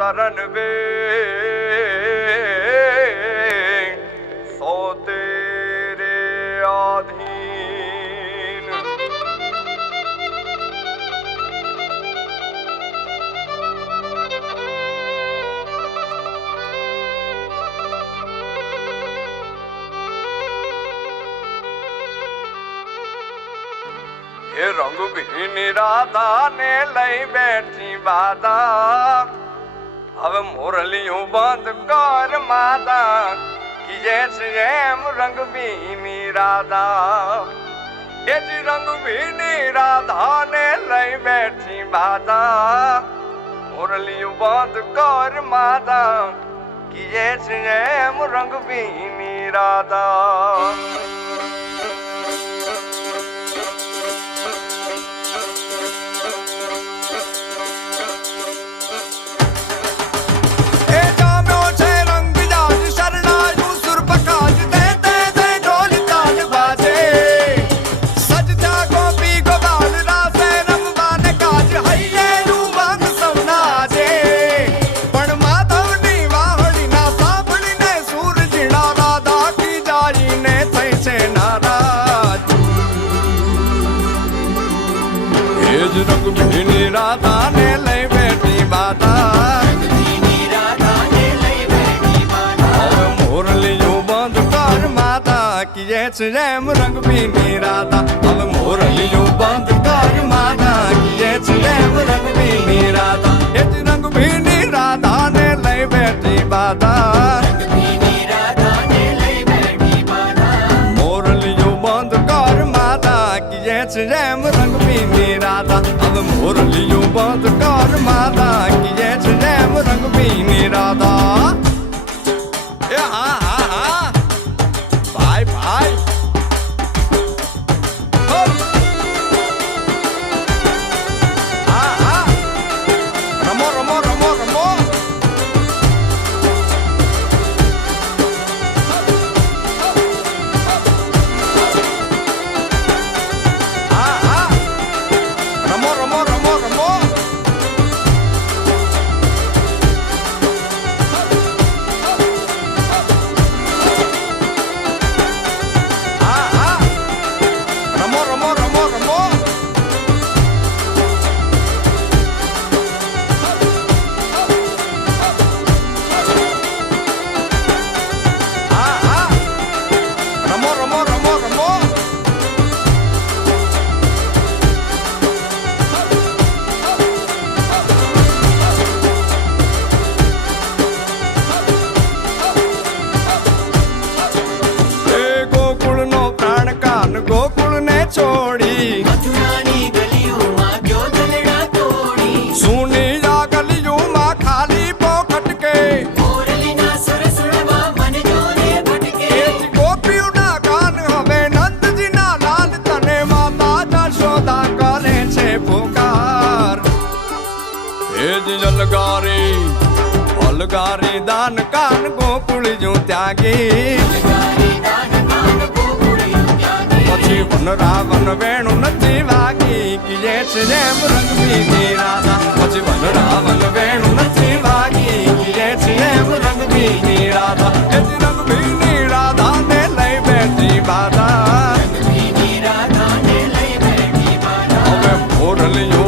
तरन वे सो तेरे आधीन। ये रंग भी राधा ने लई बैठी बाधा अब मुरलियों बंद कर माता कि जैसे रंग भी राधा। ये जी रंग भी राधा ने लई बैठी बाधा मुरलियों बंद कर माता कि जैसे रंग भी राधा। रंग भी राधा ने लई बैठी बाधा मुरलियों बंद कर माता कि जैसे रंग भी राधा। अब मुरलियों बंद कर माता कि जैसे रंग भी राधा। ये रंग भी राधा ने लई बैठी बाधा मुरलियों बंद कर माता कि जैसे रंग भी राधा। अब मुरलियों बंद कर माता कि जैसे रंग भी राधा। हाँ हाँ हाँ भाई भाई हाँ हाँ रमो रमो रमो रमो हाँ हाँ रमो रमो रमो रमो हाँ हाँ रमो रमो रमो रमो हाँ हाँ रमो रमो रमो रमो गोकुल नो प्राण कान गोकुल ने छोड़ी मथुरानी गलियों मां क्यों दलड़ा तोड़ी। सुनी जा गलियों मां खाली पोखट के मुरली ना सुर सुरवा मन जोरे भटके। गोपियों ना कान हवे नंद जी ना लाल तने माता जशोदा करे छे पुकार। हे जी अलगारी अलगारी दान कान गोकुल जो त्यागी પછી વન રાવણ વેણુ નથી વાગી કે જૈસે રંગ भी राधा। પછી વન રાવણ વેણુ નથી વાગી કે જૈસે રંગ भी राधा। એ રંગ भी राधा ને લઈ બેઠી બાધા હવે મોરલિયો